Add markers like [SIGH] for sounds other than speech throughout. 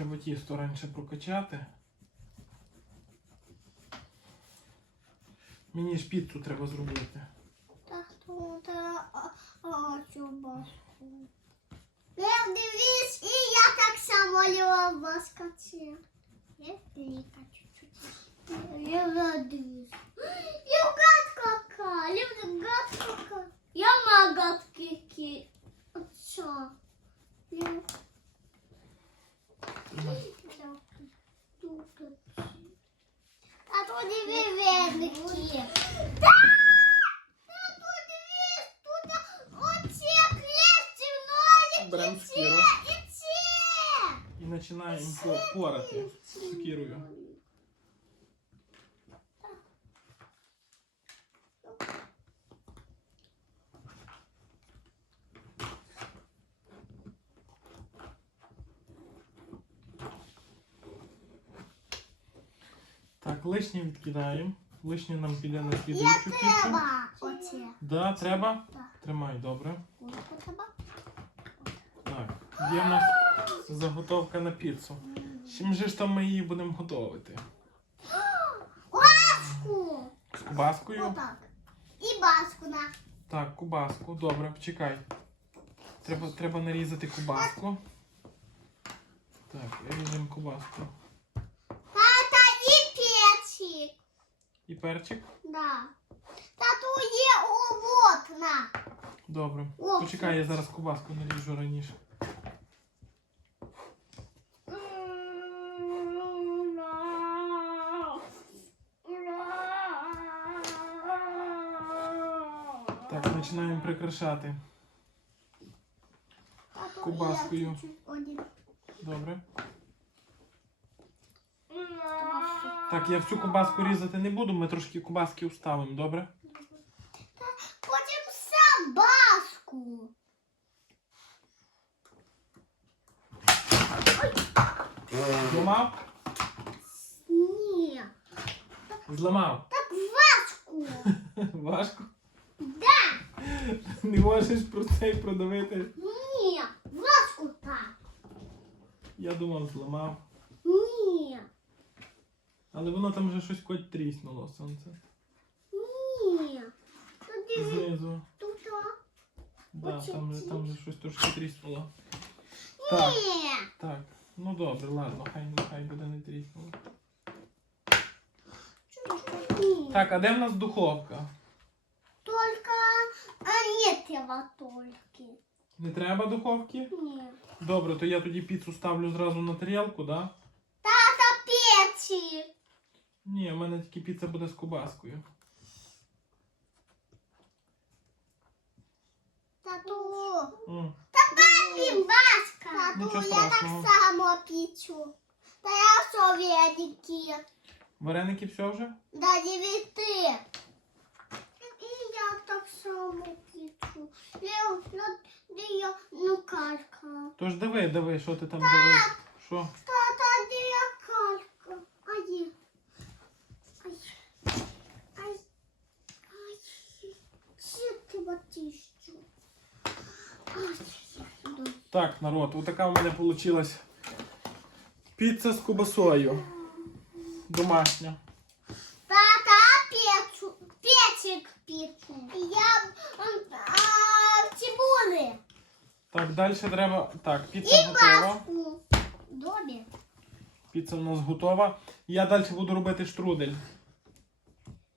Треба тісто раніше прокачати. Мені ж піцу треба зробити. Так, тут чубаску. Лев, дивись, і я так само Лева баскаче. [GASPS] Я ліка чуть-чуть. Лева, дивись. Лев гадка ка, Лев гадка ка. Я ма гадки ки. Отча. Лев. Тримай. А то диви ведики. Так! Та тут дивись, тут оце клещі нолики, Беремо і це, скіру. і це. І починаємо по- порати сокірою. Так, лишнє відкидаємо. Лишнє нам піде на Я слідуючу піцу. треба. Оце. Да, треба? Тримай, добре. Треба. Так, є в нас заготовка на піцу. З Чим же ж там ми її будемо готувати? Баску. З кубаскою? Отак. І баску на. Так, кубаску. Добре, почекай. Треба, треба нарізати кубаску. Так, ріжемо кубаску. Тата і печик. І перчик. Да. Тату є овод на. Добре. О, Почекай, я зараз кубаску наріжу раніше. Так, починаємо прикрашати. Кубаскою. Добре. Так, я всю кубаску різати не буду, ми трошки кубаски уставимо, добре? Потім сам баску. Зламав? Ні. Зламав. Так vasку. [LAUGHS] Важко. Да. Не можеш про це продавити. Ні. Vasку так. Я думав, зламав. Але воно там вже щось хоч тріснуло сонце. Ні. Тоді Знизу. тут. Да, Оце там, же- там же щось трошки тріснуло. Так, Ні. так. Ну добре, ладно, хай нехай буде не тріснуло. Ні. Так, а де в нас духовка? Только а нет его только. Не треба духовки? Ні. Добре, то я тоді піцу ставлю зразу на тарілку, да? Печи. Ні, у мене тільки піца буде з кубаскою. Тату. М, Бімбаска. Нічого Тату, я так страшного. само пічу. Та я советики. Вареники все вже? До девяти. І я так само пічу. Я, ну, де я, ну, калька. Тож диви, диви, що ти там дивиш. Що? Тата, де я калька? Ай. Ай. Ти. Так, народ, отака у мене вийшла піца з кубасою. Домашня. Тата, печу, печик печу. Я а, цибули. Так, далі треба. Так, піца І готова. Добре. Піца у нас готова. Я далі буду робити штрудель.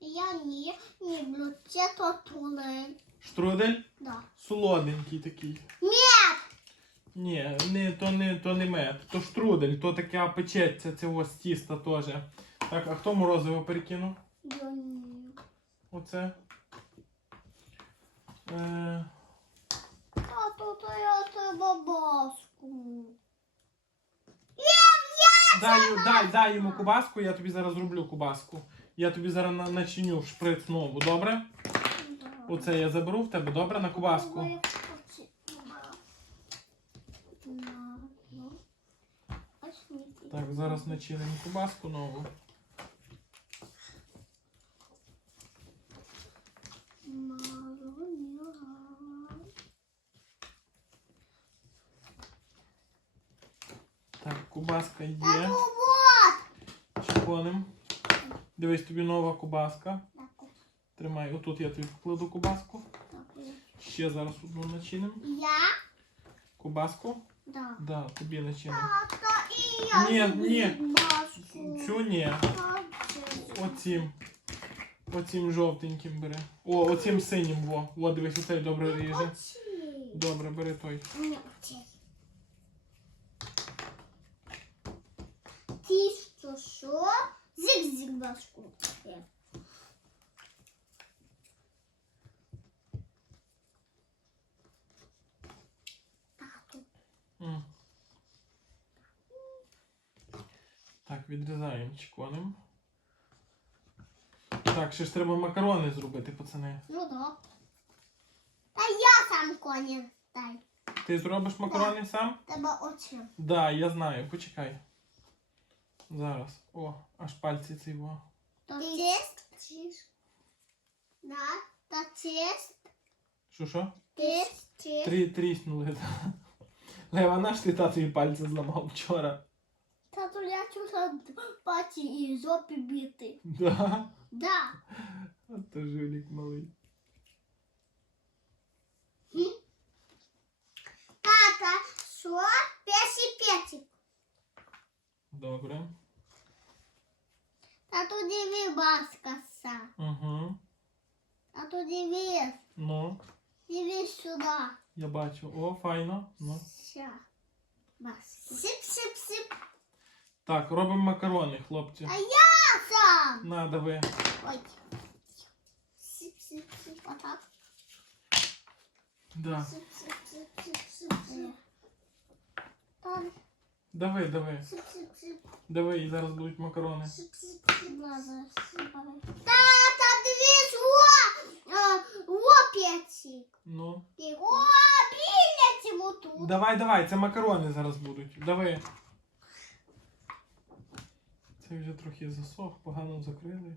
Я не, не люблю це тотули. Штрудель Да. солоденький такий. Ні, не, то, не, то не мед, то штрудель, то таке печеться цього з тіста теж. Так, а хто морозиво перекинув? Я не. Оце. Е, А тут я треба баску. дай, дай, дай йому кубаску, я тобі зараз зроблю кубаску. Я тобі зараз на- начиню шприц нову, добре? Оце я заберу в тебе, добре, на кубаску. Так, зараз начинимо кубаску нову. Так, кубаска є. Чеконим. Дивись, тобі нова кубаска. Тримай, отут я тобі покладу кубаску. Ще зараз одну начиним. Я? Кубаску? Да. Да, тобі начиним. Тата і я. Ні, ні. Маску. Цю ні. Оцім. Оцім жовтеньким бери. О, оцім синім, во. Во, дивись, оцей добре ріже. Добре, бери той. Ні, що? Башку. Тату. М. Так, відрізаємо чеконим. Так, ще ж треба макарони зробити, пацани. Ну да. Та я сам коні дай. Ти зробиш макарони сам? Тебе очі. Да, я знаю, почекай. Зараз. О, аж пальці ці во. То. Тіст. Да, та тіст. Що що? Тіст. Трі, тріснули. Лева, наш ти татові пальці зламав вчора. Тату, я чула паті і зопі біти. Да. Да. От то жулік малий. Тата, що? Перший п'ятик. Добре. Тату, диви, баскаса. Угу. Тату, диви. Ну, Диви сюди. я бачу. О, файно. Ну. Ща. Бас. Сип, сип, сип. Так, робимо макарони, хлопці. А я сам. На, дави. Ой. Сип, сип, сип. Отак. Да. Сип, сип, сип, сип, сип, сип. Там. Дави, дави. Сип, сип, сип. Дави, і зараз будуть макарони. Сип, сип, сип. Тата, дивись, о! А, О, п'ятик. Ну. І- О, біля цьому тут. Давай, давай, це макарони зараз будуть. Дави. Це вже трохи засох, погано закрили.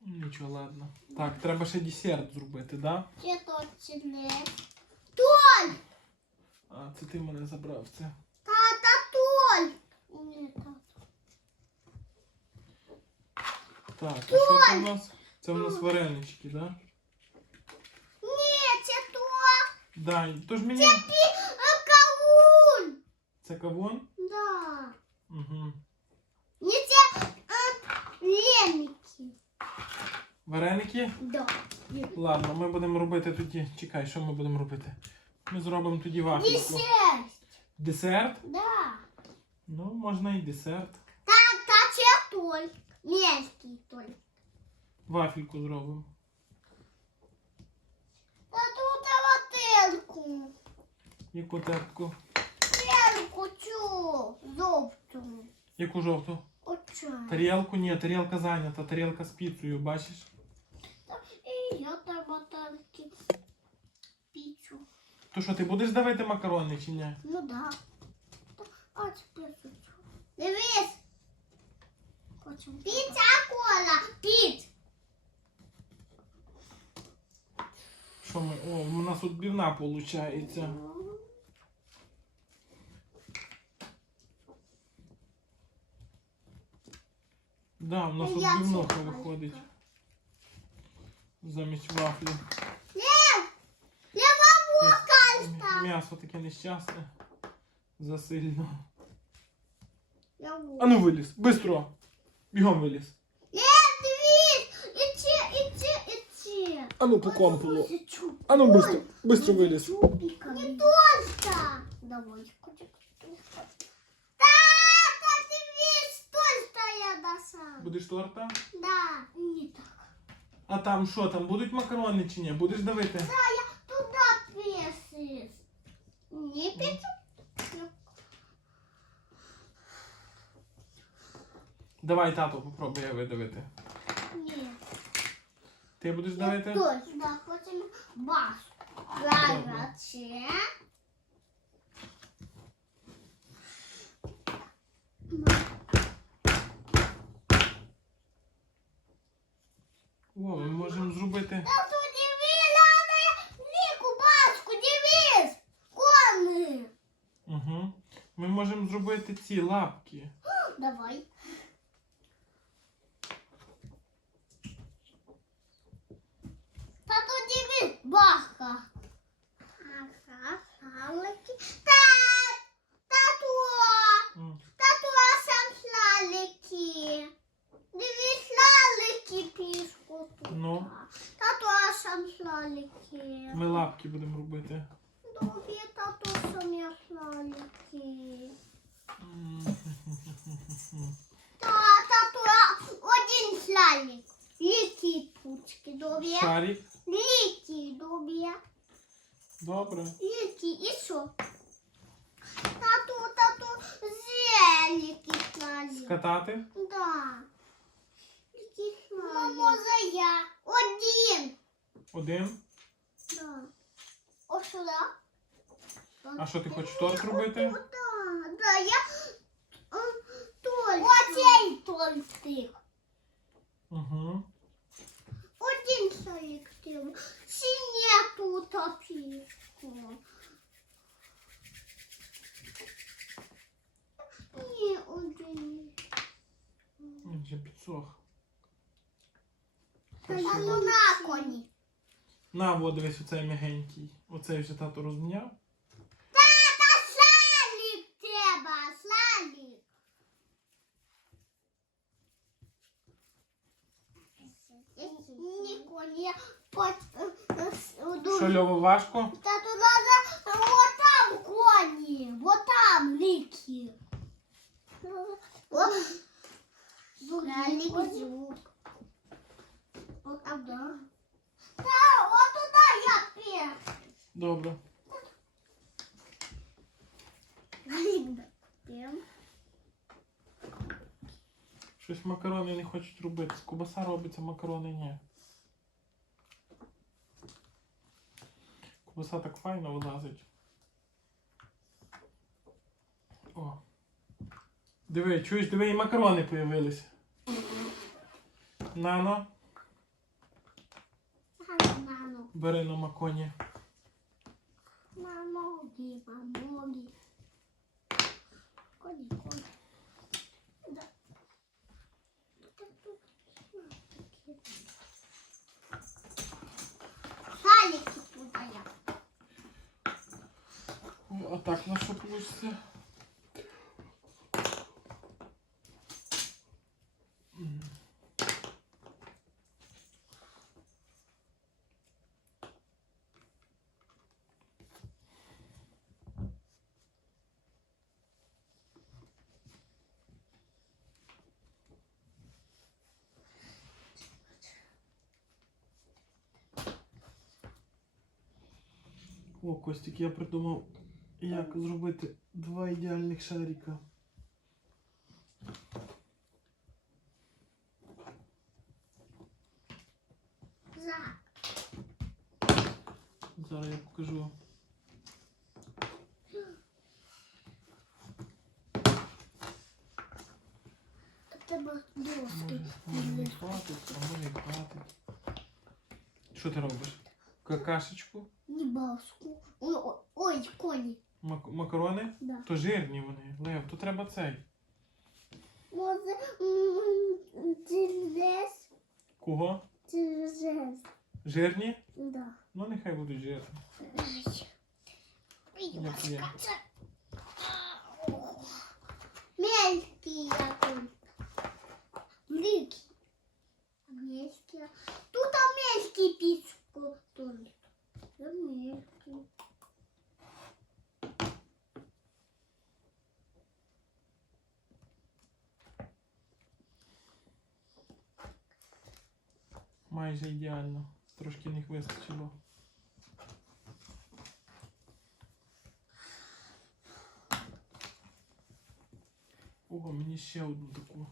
Нічого, ладно. Так, треба ще десерт зробити, да? Це точно. Толь! А, це ти мене забрав це. Тата, Толь! Ні, тата. Так, а що це в нас? Це в нас варенички, да? Ні, це то. Да, то ж мені. Пі... е, Кавун! Це кавун? Угу. Не це леміки. Вареники? Да. Ладно, ми будемо робити тоді. Чекай, що ми будемо робити? Ми зробимо тоді вафельку. Десерт. Десерт? Да. Ну, можна і десерт. Та, та це Толь. Мельський Толь. Вафельку зробимо. Та тут вательку. Яку тертку? Жовту. Яку жовту? Оцю. Тарілку? Ні, тарілка зайнята, тарілка з піцею, бачиш? І я там вательки. Пічу. То що, ти будеш давити макарони чи ні? Ну да. А тепер тут. Дивись. Піца кола. Піц. Що ми? О, у нас тут бівна виходить. Да, у нас тут Я бівноха це виходить. бачу. Замість вафлі. Лев! Лева вокальста! М'ясо таке нещасне. Засильно. А ну виліз, бистро. Бігом виліз. дивись! Іти, іти, іти. А ну по компулу. А ну бистро, бистро виліз. Не только! Давай, котик. Тата, дивись, только я. Будеш торта? Да, не так. А там що, там будуть макарони чи ні? Будеш давити? Да, я туда песис. Не печу? Давай, тато, попробуй я видавити. Нет. Ти будеш давити? Точно, хочемо бас. Гаряче. О, ми можемо зробити. Та тут диви, Лана, Ніку, баску, дивись. Кони. Угу. Ми можемо зробити ці лапки. Давай. Тато дивись, баха. Ага, шалики. Тат, тату, М, тату, а сам шалики. Дивись, шалики пішку тут. Ну, Тату, а сам шалики. ми лапки будемо робити. Добре, тату, самі шалики. М, Та, тату, а один шалик. Ліки пучки, добре? Шарик. Ліки, добре? Добре. Ліки, і що? Тату, тату, зеліки шалик. Скатати. Да. Ліки. Мамо, за я. Один. Один. Да. О, сюди. А що ти хочеш торт робити? О, да, да, я. Оцей тольстик. Угу. Один шарик тим. Синя тут пішку. Ні, один. Він вже підсох. Та ну на коні. На, во, дивись, оцей м'ягенький. Оцей вже тато розміняв. Тата, шалик треба, шалик. Ні, коні, я пот... Що Льово важко? Та тут надо вот там коні, вот там ліки. Лік звук. Вот там, да. Вот туда я пер. Добре. Щось макарони не хочуть робити. Кубаса робиться, макарони ні. Кубаса так файно вилазить. О. Диви, чуєш, диви, і макарони появилися. Нано, Мамо, бери на маконі. мамоги, мамоги. Коні, коні. Шалики туда я. О, А так Костік, я придумав, як зробити два ідеальних шарика. Зараз я покажу. Треба доски. Може, хватить, а може і хватить. Що ти робиш? Какашечку? Не баску. Ой, ой, ой, коні. Мак- макарони? Да. То жирні вони. Лев, то треба цей. Може, десь, Кого? десь. Жирні? Да. Ну нехай будуть жирні. Є. Мелькі як он. Мелькі. Тут мелькі пічку. Трошки них вистачило. Ого, мені ще одну таку.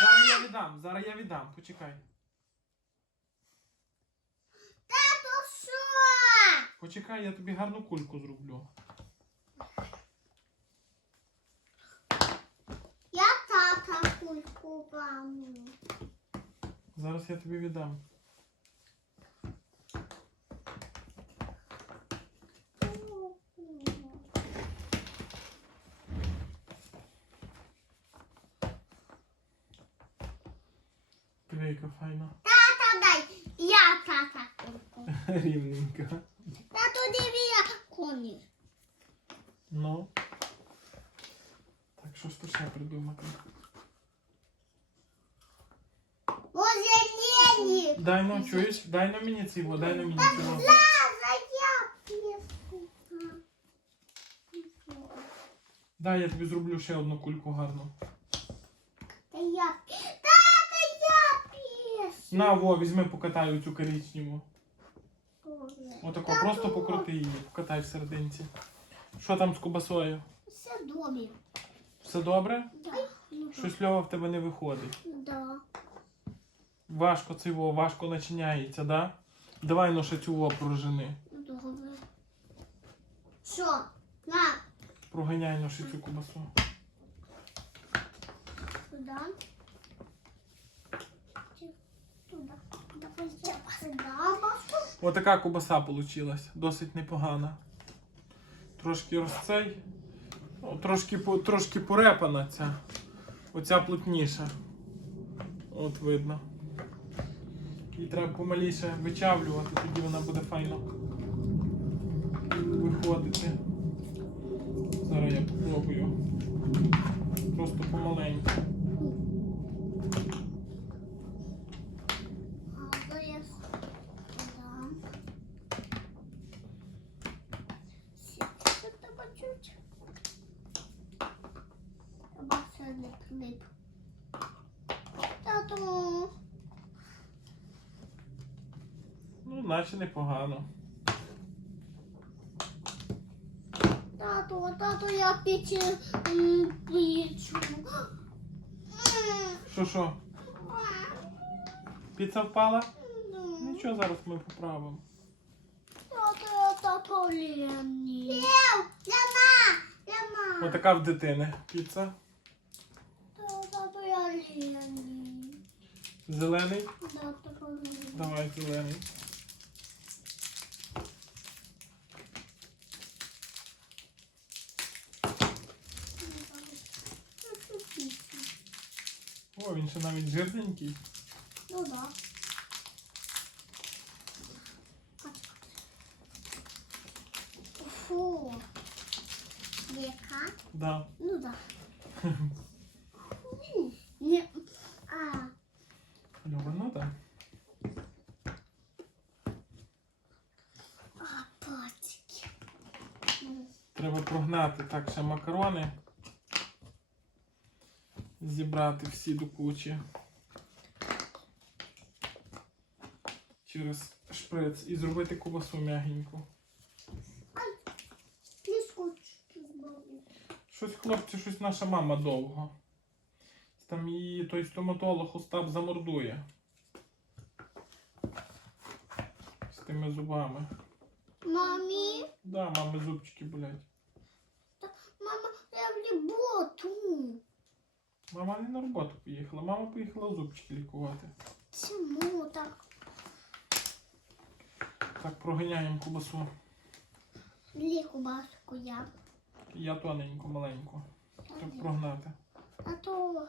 Зараз я віддам, зараз я віддам, почекай. Тато, що? Почекай, я тобі гарну кульку зроблю. Я тата кульку вам. Зараз я тобі віддам. Яка файна. Тата дай. Я тата. [LAUGHS] Рівненька. Тато дивіться коні. Ну. Так, що ж то ще придумати? Може лені. Дай ну, чуєш? Дай ну мені цього, дай ну мені піску. Дай я тобі зроблю ще одну кульку гарну. Та я. На, во, візьми, покатай цю коричневу. Отако, просто покрути її, покатай в серединці. Що там з кубасою? Все добре. Все добре? Да. Щось льова в тебе не виходить. Да. Важко цього, важко начиняється, да? Давай ну ще цю во пружини. Добре. Що? На. Проганяй ну ще цю кубасу. Сюда. Отака кубаса вийшла, досить непогана. Трошки розцей. Ну, трошки, трошки порепана ця. Оця плотніша. От видно. Її треба помаліше вичавлювати, тоді вона буде файно виходити. Зараз я попробую. Просто помаленьку. А то я сюда. Що тебе чуть? Бабця не клип. Тату. Ну, наче непогано. Тату, тату, я Печу. М, Що що? Піца впала? ну. Нічого, зараз ми поправимо. Тату, Лені. Отака в дитини піца. Тату, я Лені. Зелений. Давай зелений. О, він ще навіть жирненький. Ну да. Фу. Века. Да. Ну да. [LAUGHS] Не. А. Ну. А, патики. Треба прогнати так ще макарони. Зібрати всі до кучі. Через шприц і зробити ковбасу м'ягеньку. Щось, хлопці, щось наша мама довго. Там її той стоматолог Остап замордує. З тими зубами. Мамі. Да, мами зубчики болять. Мама, я в роботу. Мама не на роботу поїхала. Мама поїхала зубчики лікувати. Чому так? Так, проганяємо кубасу. Ліку баску я. Я тоненьку, маленьку. Так прогнати. А то.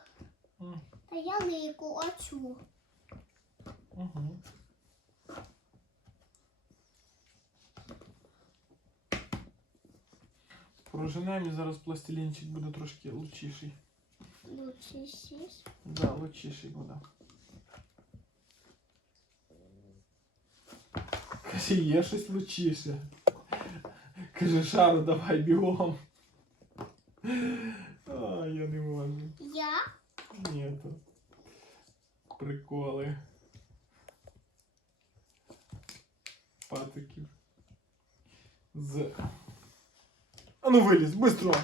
М, Та я ліку очу. Угу. Проженемо і зараз пластилінчик буде трошки лучіший. Лучше сість. Да, лучіший буде. Каже, є щось лучіше. Каже, шару давай бігом. А, я не можу. Я? Ні, то приколи. Патиків. З. А ну виліз, быстро!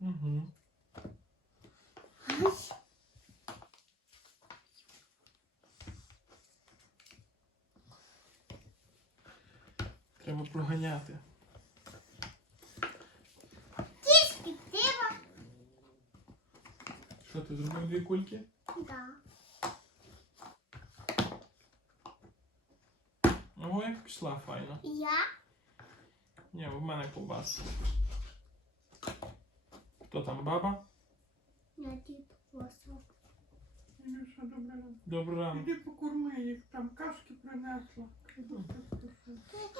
Угу. Треба проганяти. Тішки треба. Що ти зробив дві кульки? Да. Ого, як пішла файно. Я? Ні, в мене ковбас. Хто там баба? Я дід лосок. Ілюша, добре. Добре. Іди покорми їх, там кашки принесла.